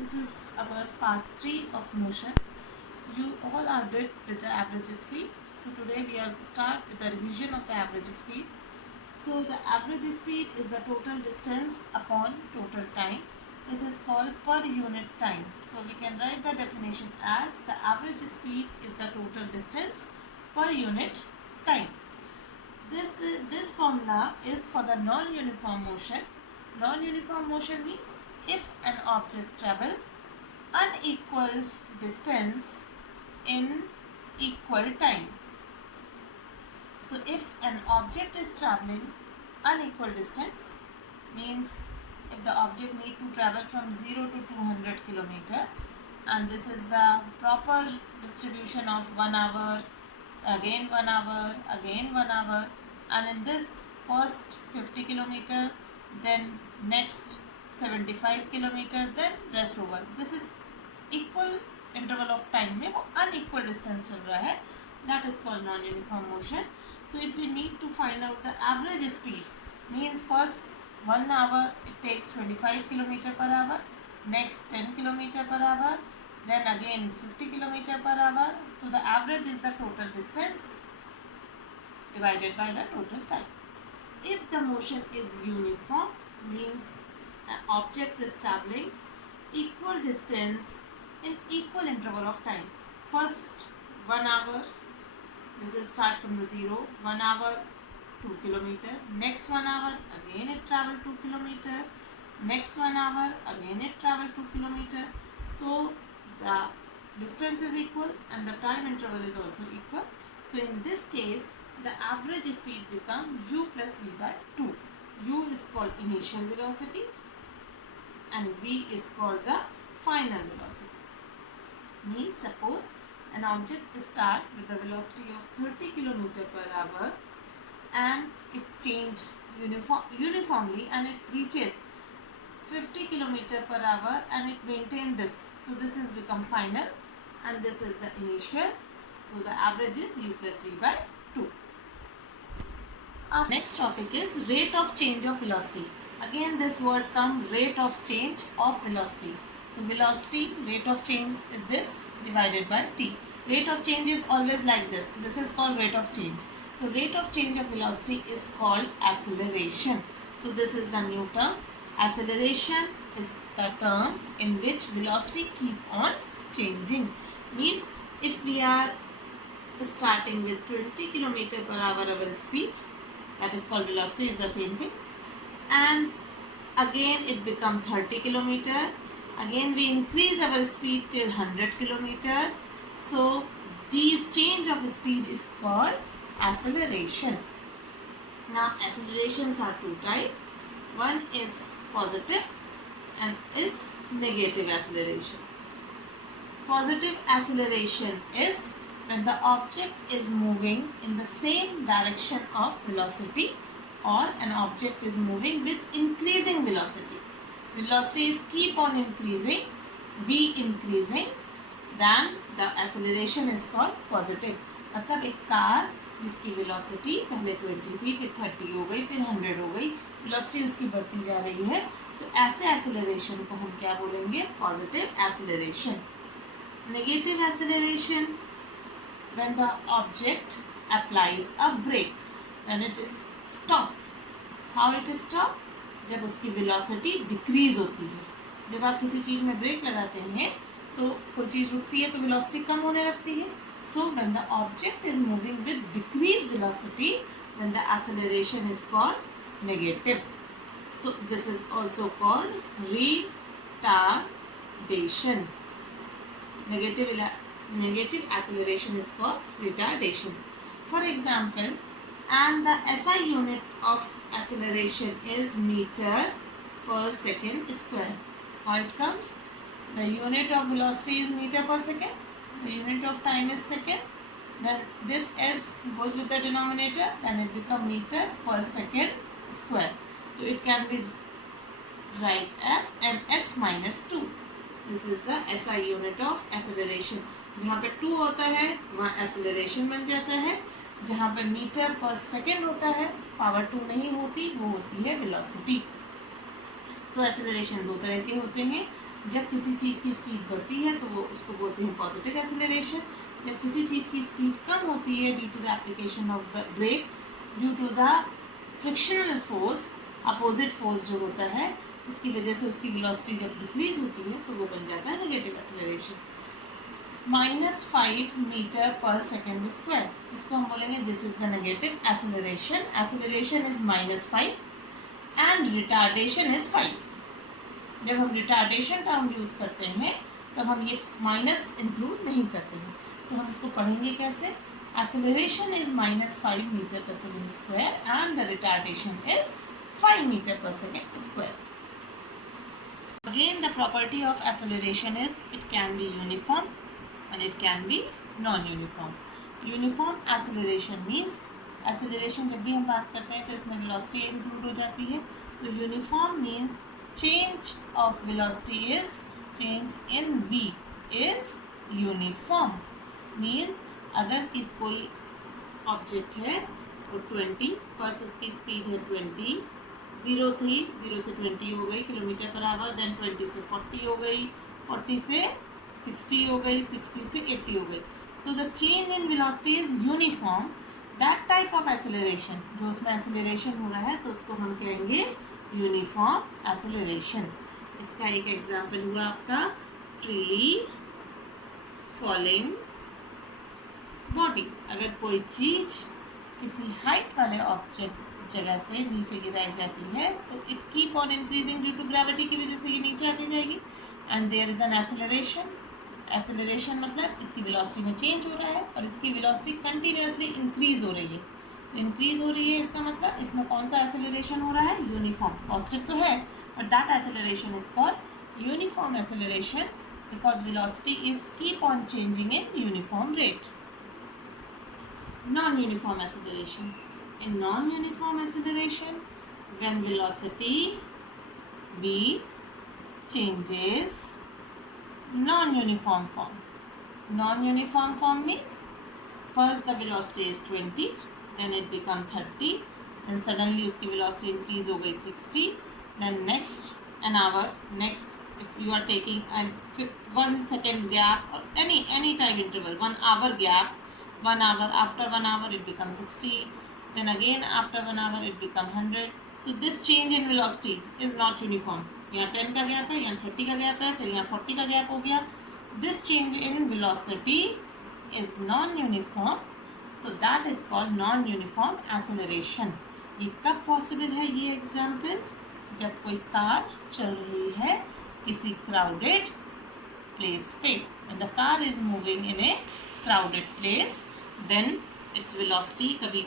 This is our part 3 of motion. You all are did with the average speed. So today we are start with the revision of the average speed. So the average speed is the total distance upon total time. This is called per unit time. So we can write the definition as the average speed is the total distance per unit time. This formula is for the non-uniform motion. Non-uniform motion means if an object travel unequal distance in equal time. So if an object is traveling unequal distance means if the object need to travel from 0 to 200 km and this is the proper distribution of 1 hour, again 1 hour, again 1 hour, and in this first 50 km, then next 75 km, then rest over. This is equal interval of time में वो unequal distance चल रहा है, that is called non-uniform motion. So if we need to find out the average speed means first 1 hour it takes 25 km per hour, next 10 km per hour, then again 50 km per hour. So the average is the total distance divided by the total time. If the motion is uniform means an object is traveling equal distance in equal interval of time. First 1 hour, this is start from the 0, 1 hour 2 km, next 1 hour again it travel 2 km, next 1 hour again it travel 2 km. So the distance is equal and the time interval is also equal. So in this case the average speed becomes u plus v by 2. U is called initial velocity and v is called the final velocity. Means suppose an object start with the velocity of 30 km per hour and it change uniformly and it reaches 50 km per hour and it maintain this. So this is become final and this is the initial. So the average is u plus v by 2. Our next topic is rate of change of velocity. Again this word come rate of change of velocity. So velocity, rate of change is this divided by t. Rate of change is always like this. This is called rate of change. The rate of change of velocity is called acceleration. So this is the new term. Acceleration is the term in which velocity keep on changing. Means if we are starting with 20 km per hour our speed, that is called velocity, is the same thing, and again it become 30 km, again we increase our speed till 100 km. So these change of speed is called acceleration. Now accelerations are two types. One is positive and is negative acceleration. Positive acceleration is when the object is moving in the same direction of velocity or an object is moving with increasing velocity. Velocity is keep on increasing, v increasing, then the acceleration is called positive. मतलब एक car जिसकी velocity पहले 20 थी, फिर 30 हो गई, फिर 100 हो गई, velocity उसकी बढ़ती जा रही है, तो ऐसे acceleration को हम क्या बोलेंगे? Positive acceleration. Negative acceleration when the object applies a brake, when it is stopped. How it is stopped? जब उसकी velocity decrease होती है. जब आप किसी चीज़ में ब्रेक लगाते हैं तो कोई चीज़ रुकती है तो velocity कम होने लगती है. So when the object is moving with decreased velocity, then the acceleration is called negative. So this is also called retardation. Negative acceleration is called retardation. For example, and the SI unit of acceleration is meter per second square. How it comes? The unit of velocity is meter per second. The unit of time is second. Then this s goes with the denominator. Then it becomes meter per second square. So it can be write as ms minus 2. This is the SI unit of acceleration. जहाँ पे 2 होता है वहाँ acceleration बन जाता है. जहाँ पे मीटर पर सेकेंड होता है पावर 2 नहीं होती, वो होती है velocity. So acceleration दो तरह के होते हैं. जब किसी चीज़ की स्पीड बढ़ती है तो वो उसको बोलते हैं पॉजिटिव एक्सेलरेशन। जब किसी चीज़ की स्पीड कम होती है due to the application of brake, due to the frictional force, opposite force जो होता है, इसकी वजह से उसकी वेलोसिटी जब डिक्रीज होती है तो वो बन जाता है नेगेटिव एक्सेलरेशन। -5 मीटर पर सेकेंड स्क्वायर, इसको हम बोलेंगे this is the negative acceleration. Acceleration is -5 and retardation is 5। जब हम रिटार्डेशन टर्म यूज करते हैं तब हम ये माइनस इंक्लूड नहीं करते हैं, तो हम इसको पढ़ेंगे कैसे? एक्सेलरेशन इज -5 मीटर पर second square and the retardation is 5 meter per second square. Again, the property of acceleration is it can be uniform and it can be non-uniform. Uniform acceleration means acceleration जब भी हम बात करते हैं तो इसमें velocity include हो जाती है। तो uniform means change of velocity is change in v is uniform. Means अगर कोई ऑब्जेक्ट है वो 20, फर्स्ट उसकी स्पीड है 20, 0 थी, 0 से 20 हो गई किलोमीटर पर आवर, देन 20 से 40 हो गई, 40 से 60 हो गई, 60 से 80 हो गई। So the change in velocity is uniform. That type of acceleration, जो उसमें एक्सेलरेशन हो रहा है तो उसको हम कहेंगे यूनिफॉर्म एक्सेलरेशन। इसका एक एग्जांपल हुआ आपका फ्रीली फॉलिंग बॉडी। अगर कोई चीज किसी हाइट वाले ऑब्जेक्ट जगह से नीचे गिराई जाती है तो it keep on increasing due to gravity की वजह से ये नीचे आती जाएगी and there is an acceleration. Acceleration मतलब इसकी वेलोसिटी में चेंज हो रहा है और इसकी वेलोसिटी कंटिन्यूअसली इंक्रीज हो रही है। तो इंक्रीज हो रही है इसका मतलब इसमें कौन सा एक्सेलरेशन हो रहा है? यूनिफॉर्म। पॉजिटिव तो है but that acceleration is called uniform acceleration because velocity is keep on changing in uniform rate. Non-uniform acceleration. In non-uniform acceleration, when velocity v changes non-uniform form. Non-uniform form means first the velocity is 20, then it become 30, then suddenly उसकी velocity increase हो गई 60, then next an hour, next if you are taking an 1 second gap or any time interval, 1 hour gap, 1 hour, after 1 hour it becomes 60, then again after 1 hour it becomes 100. So this change in velocity is not uniform. यहाँ 10 का gap है, यहाँ 30 का gap है, फिर यहाँ 40 का gap हो गया। This change in velocity is non-uniform, so that is called non-uniform acceleration. ये कब पॉसिबल है ये एग्जाम्पल? जब कोई कार चल रही है किसी क्राउडेड प्लेस पे, and the car is moving in a crowded place, then its velocity कभी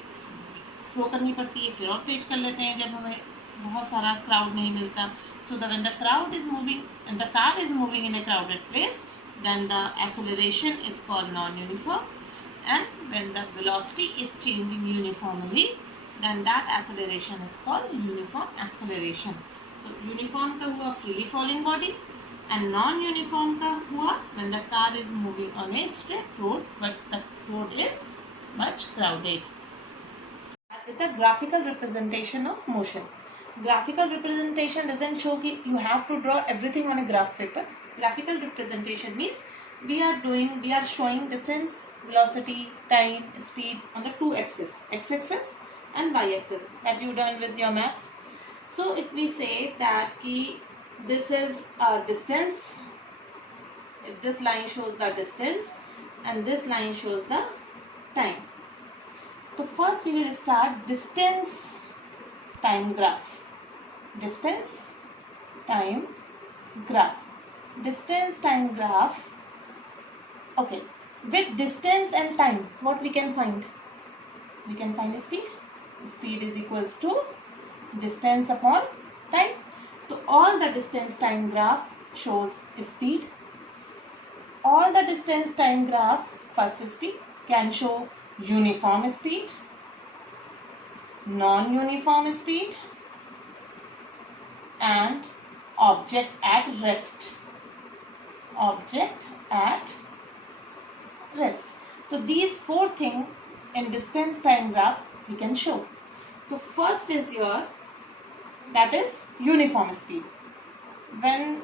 स्लो करनी पड़ती है, फिर और तेज कर लेते हैं जब हमें बहुत सारा क्राउड नहीं मिलता। So when the crowd is moving and the car is moving in a crowded place, then the acceleration is called non-uniform, and when the velocity is changing uniformly, then that acceleration is called uniform acceleration. तो uniform का हुआ freely falling body, and non-uniform का हुआ when the car is moving on a straight road but the road is much crowded. That is the graphical representation of motion. Graphical representation doesn't show that you have to draw everything on a graph paper. Graphical representation means we are showing distance, velocity, time, speed on the two axes, x-axis and y-axis that you done with your maths. So if we say that this is a distance, if this line shows the distance and this line shows the time. So first we will start distance time graph. Distance time graph. Distance time graph. Okay, with distance and time what we can find? We can find speed. Speed is equals to distance upon time. So all the distance time graph shows speed. All the distance time graph first speed can show uniform speed, non-uniform speed and object at rest. Object at rest. So these four things in distance time graph we can show. So first is your, that is uniform speed. When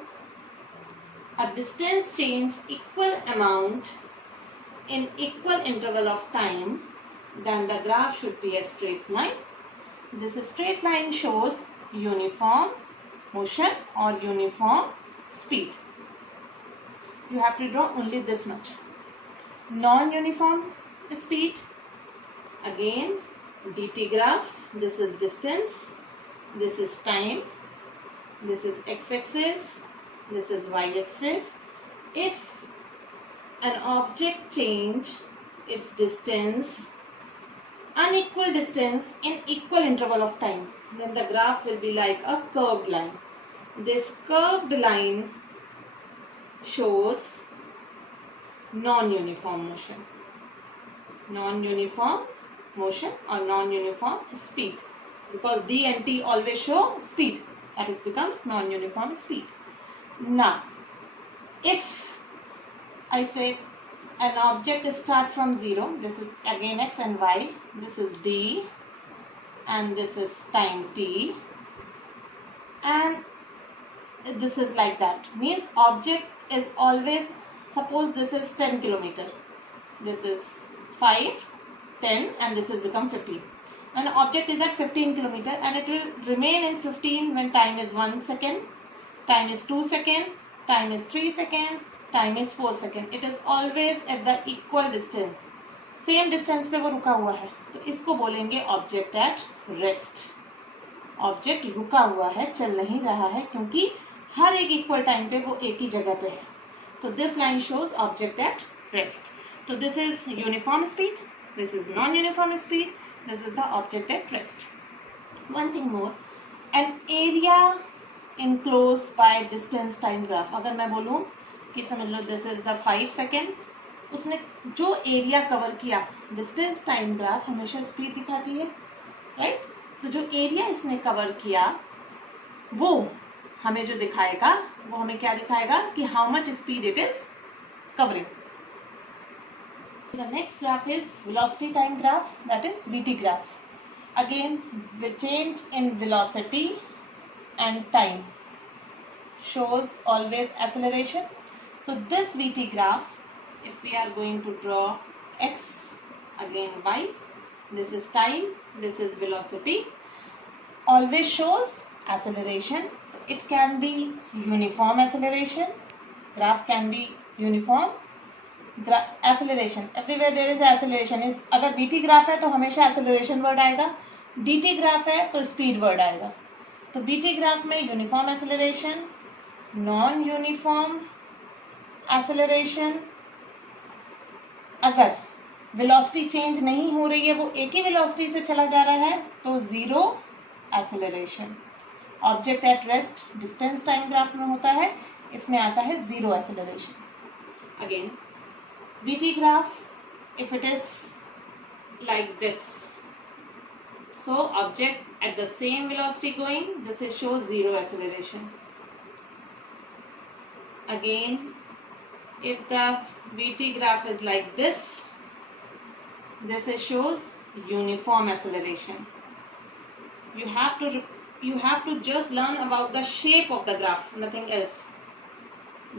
a distance change equal amount in equal interval of time, then the graph should be a straight line. This straight line shows uniform motion or uniform speed. You have to draw only this much. Non-uniform speed, again dt graph. This is distance, this is time, this is x-axis, this is y-axis. If an object change its distance, unequal distance in equal interval of time, then the graph will be like a curved line. This curved line shows non-uniform motion. Non-uniform motion or non-uniform speed, because D and T always show speed, that is becomes non-uniform speed. Now, if I say an object start from 0, this is again x and y, this is d and this is time t, and this is like that. Means object is always, suppose this is 10 kilometer, this is 5, 10 and this has become 15. An object is at 15 kilometer and it will remain in 15 when time is 1 second, time is 2 second, time is 3 second, time is 4 second. It is always at the equal distance, same distance पे वो रुका हुआ है, तो इसको बोलेंगे object at rest. Object रुका हुआ है, चल नहीं रहा है, क्योंकि हर एक equal time पे वो एक ही जगह पे है. तो this line shows object at rest. So this is uniform speed, this is non-uniform speed, this is the object at rest. One thing more, an area enclosed by distance time graph. अगर मैं बोलूँ कि समझ लो this is the 5 second, उसने जो area cover किया, distance time graph हमेशा speed दिखाती है, राइट? तो जो एरिया इसने कवर किया वो हमें जो दिखाएगा, वो हमें क्या दिखाएगा कि how much speed it is covering. The next graph is velocity time graph, that is VT graph. Again change in velocity and time shows always acceleration. So this VT graph, if we are going to draw x, again y, this is time, this is velocity, always shows acceleration. It can be uniform acceleration, graph can be uniform acceleration. Everywhere there is acceleration. is अगर VT graph है तो हमेशा acceleration word आएगा, DT graph है तो speed word आएगा. तो VT graph में uniform acceleration, non uniform acceleration. अगर वेलोसिटी चेंज नहीं हो रही है, वो एक ही वेलोसिटी से चला जा रहा है, तो zero acceleration. Object at rest distance time graph में होता है, इसमें आता है zero acceleration. Again VT graph, if it is like this, so object at the same velocity going, this is show zero acceleration. Again, if the VT graph is like this, this shows uniform acceleration. You have to just learn about the shape of the graph, nothing else.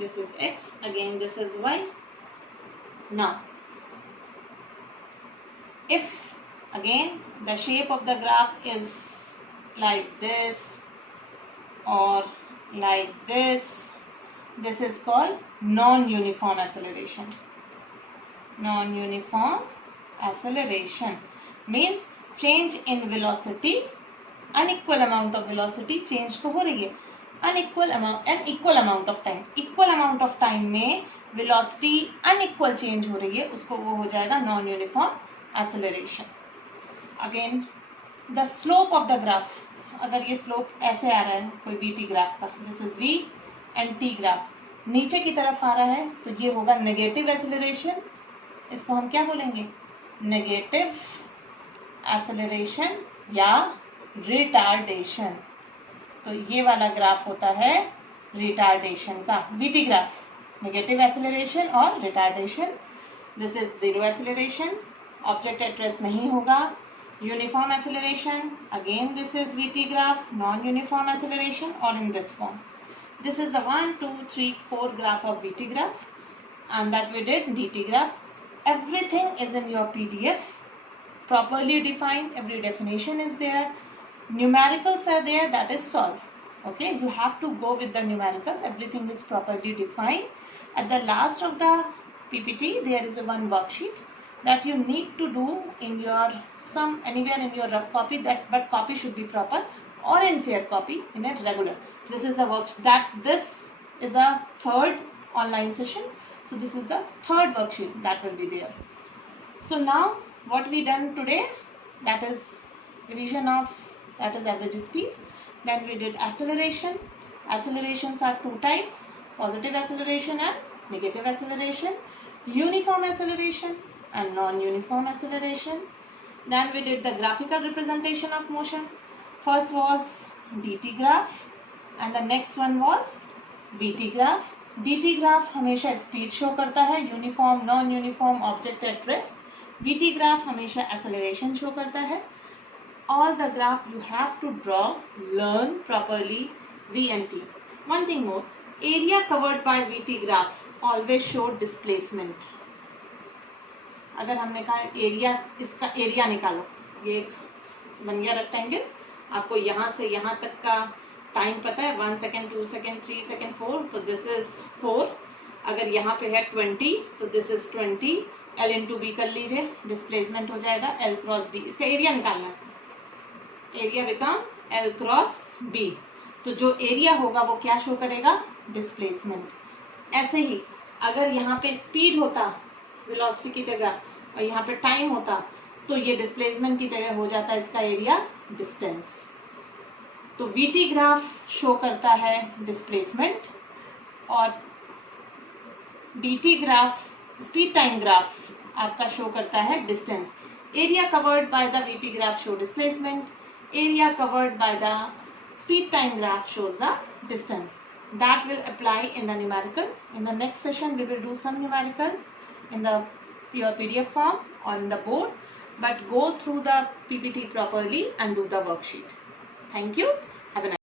This is x, again this is y. Now, if again the shape of the graph is like this or like this, this is called non-uniform acceleration. Non-uniform acceleration means change in velocity, unequal amount of velocity change तो हो रही है, unequal amount and equal amount of time. Equal amount of time में velocity unequal change हो रही है, उसको वो हो जाएगा non-uniform acceleration. Again, the slope of the graph, अगर ये slope ऐसे आ रहा है कोई VT ग्राफ का, this is V and T graph, नीचे की तरफ आ रहा है, तो ये होगा नेगेटिव एक्सेलरेशन. इसको हम क्या बोलेंगे? नेगेटिव एक्सेलरेशन या रिटार्डेशन. तो ये वाला ग्राफ होता है रिटार्डेशन का, वीटी ग्राफ, नेगेटिव एक्सेलरेशन और retardation. This is zero acceleration, object at rest नहीं होगा. Uniform acceleration, again this is VT graph, non uniform acceleration और in this form. This is the 1, 2, 3, 4 graph of VT graph, and that we did DT graph. Everything is in your PDF, properly defined. Every definition is there. Numericals are there, that is solve. Okay, you have to go with the numericals. Everything is properly defined. At the last of the PPT, there is a one worksheet that you need to do in your anywhere in your rough copy, but copy should be proper, or in fair copy in a regular. This is the this is a third online session. So this is the third worksheet that will be there. So now what we done today, that is revision of average speed. Then we did acceleration. Accelerations are two types: positive acceleration and negative acceleration, uniform acceleration and non-uniform acceleration. Then we did the graphical representation of motion. First was DT graph and the next one was VT graph. DT graph हमेशा speed show करता है, uniform, non-uniform, object at rest. VT graph हमेशा acceleration show करता है. All the graph you have to draw, learn properly, V and T. One thing more, area covered by VT graph always show displacement. अगर हमने कहा area, इसका area निकालो, ये बन गया रेक्टेंगल, आपको यहाँ से यहाँ तक का टाइम पता है, 1 सेकेंड, 2 सेकेंड, 3 सेकेंड, 4, तो दिस इज 4. अगर यहाँ पे है 20, तो this is 20. L into B कर लीजिए, डिस्प्लेसमेंट हो जाएगा L क्रॉस बी. इसका एरिया निकालना है, area become L cross B. तो जो एरिया होगा वो क्या शो करेगा? डिस्प्लेसमेंट. ऐसे ही अगर यहाँ पे स्पीड होता वेलोसिटी की जगह और यहाँ पे टाइम होता, तो ये डिस्प्लेसमेंट की जगह हो जाता इसका एरिया डिस्टेंस. तो VT ग्राफ शो करता है डिस्प्लेसमेंट और DT graph, speed time graph, आपका शो करता है distance. Area covered by the VT graph show displacement, area covered by the speed time graph shows the distance. That will apply in the numerical. In the next session we will do some numerical in the your PDF form or in the board, but go through the PPT properly and do the worksheet. Thank you. Have a nice day.